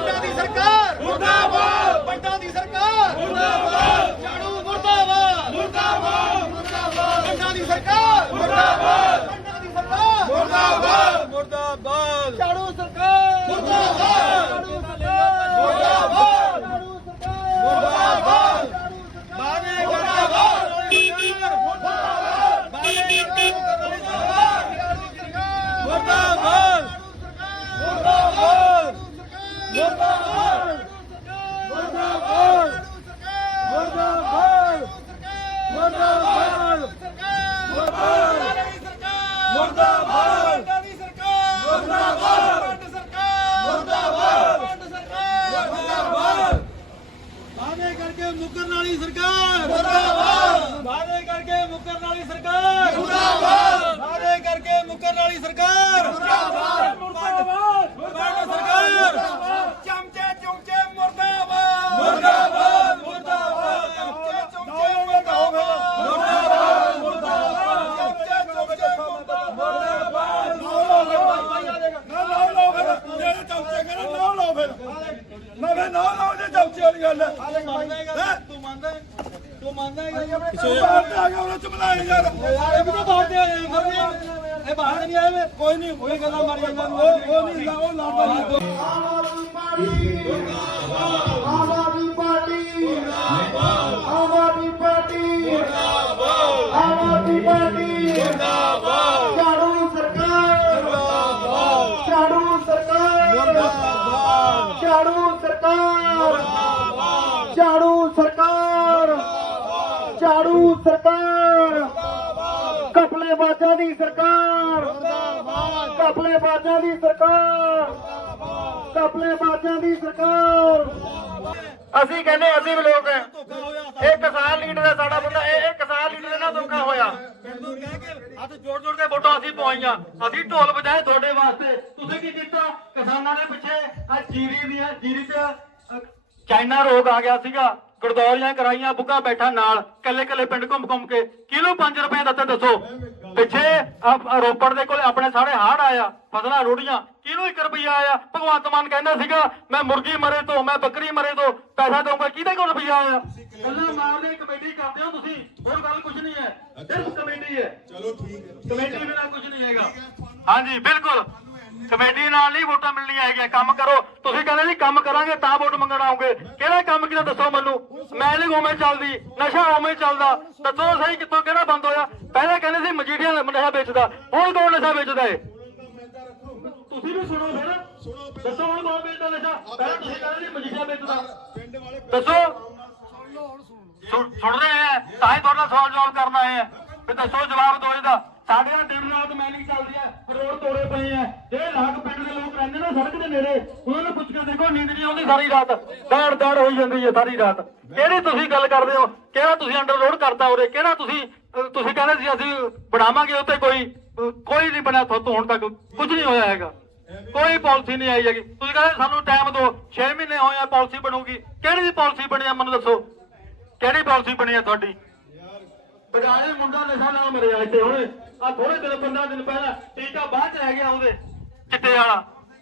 ਸਰਕਾਰ ਮੁਰਦਾਬਾਦ ਪੰਡਾਂ ਦੀ ਸਰਕਾਰ ਮੁਰਦਾਬਾਦ ਝਾੜੂ ਮੁਰਦਾਬਾਦ ਮੁਰਦਾਬਾਦ ਮੁਰਦਾਬਾਦ ਪੰਡਾਂ ਦੀ ਸਰਕਾਰ ਮੁਰਦਾਬਾਦ ਪੰਡਾਂ ਦੀ ਸਰਕਾਰ ਮੁਰਦਾਬਾਦ ਮੁਰਦਾਬਾਦ ਝਾੜੂ ਸਰਕਾਰ ਮੁਰਦਾਬਾਦ ਝਾੜੂ ਸਰਕਾਰ ਮੁਰਦਾਬਾਦ ਝਾੜੂ ਸਰਕਾਰ ਮੁਰਦਾਬਾਦ ਬਾਣੇ ਮੁਰਦਾਬਾਦ ਮੁਰਦਾਬਾਦ ਬਾਣੇ ਮੁਰਦਾਬਾਦ ਮੁਰਦਾਬਾਦ ਮੁਰਦਾਬਾਦ ਮੁਰਦਾਬਾਦ ਮੁਰਦਾਬਾਦ ਮੁਰਦਾਬਾਦ ਮੁਰਦਾਬਾਦ ਦੀ ਸਰਕਾਰ ਮੁਰਦਾਬਾਦ ਪੰਡ ਸਰਕਾਰ ਮੁਰਦਾਬਾਦ ਪੰਡ ਸਰਕਾਰ ਮੁਰਦਾਬਾਦ ਵਾਅਦੇ ਕਰਕੇ ਮੁਕਰਨ ਵਾਲੀ ਸਰਕਾਰ। ਮੁਰਦਾਬਾਦ। ਵਾਅਦੇ ਕਰਕੇ ਮੁਕਰਨ ਵਾਲੀ ਸਰਕਾਰ। ਮੁਰਦਾਬਾਦ। ਵਾਅਦੇ ਕਰਕੇ ਮੁਕਰਨ ਵਾਲੀ ਸਰਕਾਰ। ਮੁਰਦਾਬਾਦ ਸਰਕਾਰ ਚਮਚੇ ਚਮਚੇ ਮੁਰਦਾਬਾਦ ਮੁਰਦਾਬਾਦ ਮੁਰਦਾਬਾਦ ਚਮਚੇ ਚਮਚੇ ਮੁਰਦਾਬਾਦ ਮੁਰਦਾਬਾਦ ਮੁਰਦਾਬਾਦ ਚਮਚੇ ਚਮਚੇ ਮੁਰਦਾਬਾਦ ਨਾ ਲਾਓ ਲਾਓ ਫਿਰ ਜਿਹੜੇ ਚਮਚੇ ਕਹਿੰਦੇ ਨਾ ਲਾਓ ਫਿਰ ਨਾ ਫਿਰ ਨਾ ਲਾਓ ਵਾਲੀ ਗੱਲ ਹੈ ਤੂੰ ਮੰਨਦਾ ਤੂੰ ਮੰਨਦਾ ਪਿੱਛੇ ਬਾਹਰ ਤੇ ਆ ਗਿਆ ਉਹਨਾਂ ਚ ਬਣਾਏ ਯਾਰ ਇਹ ਵੀ ਤਾਂ ਬਾਹਰ ਤੇ ਆਏ ਇਹ ਬਾਹਰ ਨਹੀਂ ਆਏ ਕੋਈ ਨਹੀਂ ਕੋਈ ਗੱਲਾਂ ਮਾਰੀ ਜਾਂਦਾ ਉਹ ਉਹ ਨਹੀਂ ਲਾਓ ਲਾਓ ਆਮ ਝਾੜੂ ਸਰਕਾਰ। ਝਾੜੂ ਸਰਕਾਰ। ਕਪਲੇ ਬਾਜਾਂ ਦੀ ਸਰਕਾਰ। ਕਪਲੇ ਬਾਜਾਂ ਦੀ ਸਰਕਾਰ। ਕਪਲੇ ਬਾਜਾਂ ਦੀ ਸਰਕਾਰ। ਅਸੀਂ ਕਹਿੰਦੇ ਅਸੀਂ ਵੀ ਲੋਕ ਹੈ। ਇਹ ਕਿਸਾਨ ਲੀਡਰ ਹੈ ਸਾਡਾ ਬੰਦਾ, ਇਹ ਕਿਸਾਨ ਲੀਡਰ ਦੇ ਨਾਲ ਧੋਖਾ ਹੋਇਆ। ਹੱਥ ਜੋੜ ਜੋੜ ਕੇ ਵੋਟਾਂ ਅਸੀਂ ਪਵਾਈਆਂ ਅਸੀਂ ਢੋਲ ਵਜਾਏ ਤੁਹਾਡੇ ਵਾਸਤੇ। ਤੁਸੀਂ ਕੀ ਕੀਤਾ? ਕਿਸਾਨਾਂ ਦੇ ਪਿੱਛੇ ਆ ਜੀਰੀ ਦੀਆਂ ਜੀਰੀ 'ਚ ਚਾਈਨਾ ਰੋਗ ਆ ਗਿਆ ਸੀਗਾ ਗਰਦੌਰੀਆਂ ਕਰਾਈਆਂ ਬੁੱਗਾ ਬੈਠਾ ਨਾਲ ਕੱਲੇ ਕੱਲੇ ਪਿੰਡ ਘੁੰਮ ਘੁੰਮ ਕੇ ਕਿਲੋ 5 ਰੁਪਏ ਦਿੱਤੇ ਦੱਸੋ? ਪਿੱਛੇ ਰੋਪੜ ਦੇ ਕੋਲੇ ਆਪਣੇ ਸਾਰੇ ਹਾੜ ਆਇਆ ਫਸਲਾਂ ਰੋੜੀਆਂ ਕਿਹਨੂੰ 1 ਰੁਪਿਆ ਆਇਆ? ਭਗਵੰਤ ਮਾਨ ਕਹਿੰਦਾ ਸੀਗਾ ਮੈਂ ਮੁਰਗੀ ਮਰੇ ਤੋਂ ਮੈਂ ਬੱਕਰੀ ਮਰੇ ਤੋਂ ਪੈਸਾ ਦਊਂਗਾ। ਕਿਹਦੇ ਕੋਲ ਰੁਪਿਆ ਆਇਆ? ਕੱਲਾ ਮਾਰਦੇ ਕਮੇਟੀ ਕਰਦੇ ਹੋ ਤੁਸੀਂ ਹੋਰ ਗੱਲ ਕੁਝ ਨਹੀਂ ਹੈ ਸਿਰਫ ਕਮੇਟੀ ਹੈ। ਚਲੋ ਠੀਕ ਹੈ। ਕਮੇਟੀ ਬਿਨਾ ਕੁਝ ਨਹੀਂ ਹੈਗਾ। ਹਾਂਜੀ ਬਿਲਕੁਲ। ਕਮੇਟੀ ਨਾਲ ਨਹੀਂ ਵੋਟਾਂ ਮਿਲਣੀਆਂ ਹੈਗੀਆਂ, ਕੰਮ ਕਰੋ। ਤੁਸੀਂ ਕਹਿੰਦੇ ਜੀ, ਕੰਮ ਕਰਾਂਗੇ, ਤਾਂ ਵੋਟ ਮੰਗਣ ਆਉਂਗੇ। ਕਿਹੜਾ ਕੰਮ ਕੀਤਾ ਦੱਸੋ ਮੈਨੂੰ? ਮੈਲਿੰਗ ਉਵੇਂ ਚੱਲਦੀ, ਨਸ਼ਾ ਉਵੇਂ ਚੱਲਦਾ। ਦੱਸੋ ਸਹੀ ਕਿੱਥੋਂ, ਕਿਹੜਾ ਬੰਦ ਹੋਇਆ? ਪਹਿਲਾਂ ਕਹਿੰਦੇ ਸੀ ਮਜੀਠੀਆਂ ਨਸ਼ਾ ਵੇਚਦਾ, ਹੁਣ ਕੌਣ ਨਸ਼ਾ ਵੇਚਦਾ ਏ? ਤੁਸੀਂ ਵੀ ਸੁਣੋ ਫਿਰ। ਦੱਸੋ ਹੁਣ ਕੌਣ ਵੇਚਦਾ ਨਸ਼ਾ? ਪਹਿਲਾਂ ਤੁਸੀਂ ਕਹਿੰਦੇ ਸੀ ਮਜੀਠੀਆਂ ਵੇਚਦਾ। ਦੱਸੋ। ਸੁਣ ਰਹੇ ਆ, ਤਾਂ ਹੀ ਤੁਹਾਡਾ ਸਵਾਲ ਜਵਾਬ ਕਰਨਾ ਆਏ ਆ ਦੱਸੋ ਜਵਾਬ ਦਿਓ ਇਹਦਾ। ਸਾਡੇ ਨਾਲ ਦਿਨ ਰਾਤ ਮੈਨਿੰਗ ਚੱਲਦੀ ਹੈ ਕਰੋੜ ਤੋੜੇ ਪਏ ਆ ਜਿਹੜੇ ਲਾਗ ਪਿੰਡ ਦੇ ਲੋਕ ਰਹਿੰਦੇ ਨੇ, ਸੜਕ ਦੇ ਨੇੜੇ। ਉਹਨਾਂ ਨੂੰ ਪੁੱਛ ਕੇ ਦੇਖੋ, ਨੀਂਦ ਨਹੀਂ ਆਉਂਦੀ ਸਾਰੀ ਰਾਤ। ਦਾੜ ਦਾੜ ਹੋਈ ਜਾਂਦੀ ਹੈ ਸਾਰੀ ਰਾਤ। ਕਿਹੜੀ ਤੁਸੀਂ ਗੱਲ ਕਰਦੇ ਹੋ? ਕਿਹੜਾ ਤੁਸੀਂ ਅੰਡਰਲੋਡ ਕਰਤਾ ਉਰੇ? ਕਿਹੜਾ ਤੁਸੀਂ ਤੁਸੀਂ ਕਹਿੰਦੇ ਸੀ ਅਸੀਂ ਬਣਾਵਾਂਗੇ ਉੱਤੇ ਕੋਈ ਕੋਈ ਨਹੀਂ ਬਣਿਆ ਤੋਂ ਹੁਣ ਤੱਕ। ਕੁਝ ਨਹੀਂ ਹੋਇਆ ਹੈਗਾ। ਕੋਈ ਪਾਲਿਸੀ ਨਹੀਂ ਆਈ ਹੈਗੀ। ਤੁਸੀਂ ਕਹਿੰਦੇ ਸਾਨੂੰ ਟਾਈਮ ਦਿਓ 6 ਮਹੀਨੇ ਹੋਏ ਆ ਪਾਲਿਸੀ ਬਣੂਗੀ। ਕਿਹੜੀ ਦੀ ਪਾਲਿਸੀ ਬਣੀ ਆ, ਮੈਨੂੰ ਦੱਸੋ? ਕਿਹੜੀ ਪਾਲਿਸੀ ਬਣੀ ਆ ਤੁਹਾਡੀ? ਬਜਾਏ ਮੁੰਡਾ ਨਸ਼ਾ ਨਾਲ ਮਰਿਆ ਇੱਥੇ ਹੁਣ। ਆ ਥੋੜੇ ਦਿਨ 15 ਦਿਨ ਪਹਿਲਾਂ ਟੀਕਾ ਬਾਅਦ ਚ ਰਹਿ ਗਿਆ ਉਹਦੇ। ਚਿੱਟੇ ਵਾਲਾ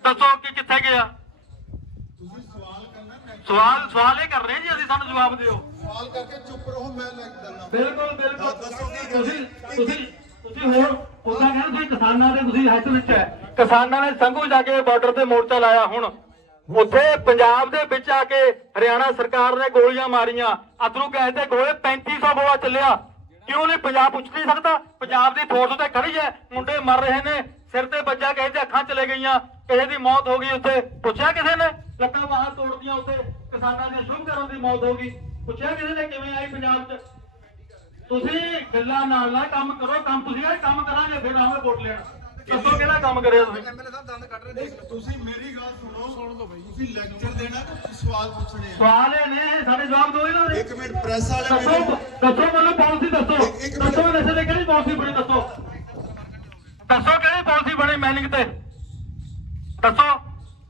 ਦੱਸੋ ਕਿ ਕਿੱਥੇ ਗਿਆ? ਤੁਸੀਂ ਸਵਾਲ ਕਰਨਾ ਮੈਂ ਸਵਾਲ ਸਵਾਲ ਇਹ ਕਰ ਰਹੇ ਜੀ ਅਸੀਂ ਸਾਨੂੰ ਜਵਾਬ ਦਿਓ। ਸਵਾਲ ਕਰਕੇ ਚੁੱਪ ਰਹੋ ਮੈਂ ਲੱਗ ਦਿੰਦਾ ਬਿਲਕੁਲ ਬਿਲਕੁਲ। ਦੱਸੋ ਕੀ ਤੁਸੀਂ ਤੁਸੀਂ ਤੁਸੀਂ ਹੋਰ ਉਹਦਾ ਕਹਿੰਦੇ ਤੁਸੀਂ ਕਿਸਾਨਾਂ ਦੇ ਤੁਸੀਂ ਹਿੱਤ ਵਿੱਚ ਹੈ। ਕਿਸਾਨਾਂ ਨੇ ਸੰਘੂ ਜਾ ਕੇ ਬਾਰਡਰ ਤੇ ਮੋਰਚਾ ਲਾਇਆ ਹੁਣ। ਉੱਥੇ ਪੰਜਾਬ ਦੇ ਵਿੱਚ ਆ ਕੇ ਹਰਿਆਣਾ ਸਰਕਾਰ ਨੇ ਗੋਲੀਆਂ ਮਾਰੀਆਂ। ਅਥਰੂ ਗੈਸ ਦੇ ਗੋਲੇ 3500 ਗੋਲਾ ਚੱਲਿਆ। ਕਿਉਂ ਨਹੀਂ? ਪੰਜਾਬ ਪੁੱਛ ਨਹੀਂ ਸਕਦਾ। ਪੰਜਾਬ ਦੀ ਫੋਰਸ ਤੇ ਖੜੀ ਹੈ। ਮੁੰਡੇ ਮਰ ਰਹੇ ਨੇ। ਸਿਰ ਤੇ ਬੱਜਾ ਕਿਸੇ ਦੇ ਅੱਖਾਂ ਚਲੇ ਗਈਆਂ। ਕਿਸੇ ਦੀ ਮੌਤ ਹੋ ਗਈ ਉੱਥੇ। ਪੁੱਛਿਆ ਕਿਸੇ ਨੇ? ਲੱਤਾਂ ਬਾਹਾਂ ਤੋੜਦੀਆਂ ਉੱਥੇ। ਕਿਸਾਨਾਂ ਦੀ ਸ਼ੁਭ ਕਰਨ ਦੀ ਮੌਤ ਹੋ ਗਈ। ਪੁੱਛਿਆ ਕਿਸੇ ਨੇ ਕਿਵੇਂ ਆਈ ਪੰਜਾਬ 'ਚ? ਤੁਸੀਂ ਗੱਲਾਂ ਨਾਲ ਨਾ ਕੰਮ ਕਰੋ। ਕੰਮ ਤੁਸੀਂ ਇਹ ਕੰਮ ਕਰਾਂਗੇ, ਫਿਰ ਆਵਾਂਗੇ ਵੋਟ ਲੈਣਾ। ਦੱਸੋ ਕਿਹੜਾ ਕੰਮ ਕਰਿਆ ਤੁਸੀਂ? ਤੁਸੀਂ ਮੇਰੀ ਗੱਲ ਸੁਣੋ। ਸੁਣ ਲਓ ਬਈ ਤੁਸੀਂ ਲੈਕਚਰ ਦੇਣਾ ਤੇ ਤੁਸੀਂ ਸਵਾਲ ਪੁੱਛਣੇ ਆ। ਸਵਾਲ ਇਹ ਨੇ ਸਾਡੇ ਜਵਾਬ ਦਿਓ ਇਹਨਾਂ ਦੇ। ਇੱਕ ਮਿੰਟ ਪ੍ਰੈਸ ਵਾਲੇ ਦੱਸੋ ਮੈਨੂੰ ਦੱਸੋ ਮੈਨੂੰ ਪਾਲਿਸੀ ਦੱਸੋ। ਇੱਕ- ਇੱਕ ਮਿੰਟ। ਦੱਸੋ ਨਸ਼ੇ ਦੇ ਕਿਹੜੀ ਪਾਲਿਸੀ ਬਣੀ ਦੱਸੋ। ਦੱਸੋ ਕਿਹੜੀ ਪਾਲਿਸੀ ਬਣੀ ਮੈਨਿੰਗ ਤੇ। ਦੱਸੋ।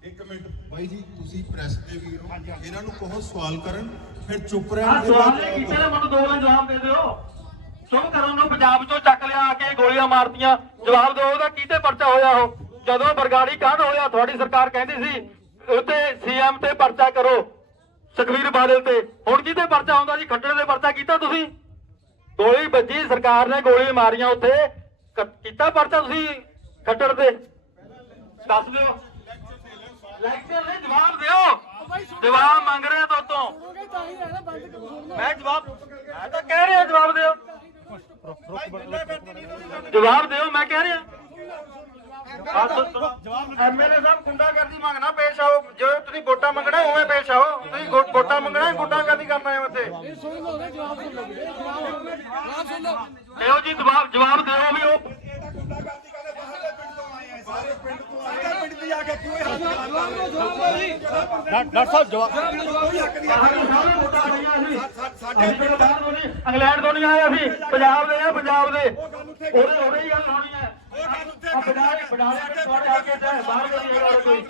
ਇੱਕ ਮਿੰਟ। ਬਾਈ ਜੀ ਤੁਸੀਂ ਪ੍ਰੈਸ ਦੇ ਵੀਰ ਹੋ। ਇਹਨਾਂ ਨੂੰ ਕਹੋ ਸਵਾਲ ਕਰਨ ਫਿਰ ਚੁੱਪ ਆ ਰਹਿਣ ਫਿਰ ਸਵਾਲ ਬਾਅਦ ਨੇ ਜਵਾਬ ਕੀਤੇ ਨੇ ਮੈਨੂੰ ਦੋ ਵਾਰ ਜਵਾਬ ਦੇ ਦਿਓ। ਸ਼ੁਭ ਕਰਨ ਨੂੰ ਪੰਜਾਬ ਚੋਂ ਚੱਕ ਲਿਆ ਆ ਕੇ ਗੋਲੀਆਂ ਮਾਰਤੀਆਂ। ਜਵਾਬ ਦਿਓ ਉਹਦਾ ਕਿਹਤੇ ਪਰਚਾ ਹੋਇਆ ਉਹ? ਜਦੋਂ ਬਰਗਾੜੀ ਕਾਂਡ ਹੋਇਆ ਤੁਹਾਡੀ ਸਰਕਾਰ ਕਹਿੰਦੀ ਸੀ ਉੱਤੇ ਸੀਐਮ ਤੇ ਪਰਚਾ ਕਰੋ ਸੁਖਵੀਰ ਬਾਦਲ ਤੇ। ਹੁਣ ਕਿਹਤੇ ਪਰਚਾ ਹੁੰਦਾ ਜੀ? ਖੱਟੜ ਦੇ ਪਰਚਾ ਕੀਤਾ ਤੁਸੀਂ? ਗੋਲੀ ਵੱਜੀ ਸਰਕਾਰ ਨੇ ਗੋਲੀ ਮਾਰੀਆਂ ਉੱਥੇ। ਕੀਤਾ ਪਰਚਾ ਤੁਸੀਂ ਖੱਟੜ ਤੇ? ਦੱਸ ਦਿਓ। ਲੈਕਚਰ ਨਹੀਂ ਜਵਾਬ ਦਿਓ। ਜਵਾਬ ਮੰਗ ਰਹੇ ਤੋਂ ਤੋਂ ਮੈਂ ਜਵਾਬ ਮੈਂ ਤਾਂ ਕਹਿ ਰਿਹਾ ਜਵਾਬ ਦਿਓ। ਜਵਾਬ ਦਿਓ ਮੈਂ ਕਹਿ ਰਿਹਾ। ਐਮਐਲਏ ਸਾਹਿਬ ਗੁੰਡਾਗਰਦੀ ਮੰਗਣਾ ਪੇਸ਼ ਆਓ। ਜੋ ਤੁਸੀਂ ਵੋਟਾਂ ਮੰਗਣਾ ਉਵੇਂ ਪੇਸ਼ ਆਓ। ਤੁਸੀਂ ਵੋਟਾਂ ਮੰਗਣਾ ਗੁੰਡਾਗਰਦੀ ਕਰਨਾ ਹੈ ਉੱਥੇ। ਦਿਓ ਜੀ ਜਵਾਬ ਜਵਾਬ ਦਿਓ ਵੀ ਉਹ ਇੰਗਲੈਂਡ ਤੋਂ ਨਹੀਂ ਆਏ ਅਸੀਂ ਪੰਜਾਬ ਦੇ ਆ ਪੰਜਾਬ ਦੇ। ਉਹਦੇ ਉਹਦੇ ਹੀ ਗੱਲ ਹੋਣੀ ਹੈ। ਆ ਬਡਾਲੇ ਬਡਾਲੇ ਦੇ ਤੁਹਾਡੇ ਆ ਕੇ ਬਾਹਰ ਕੋਈ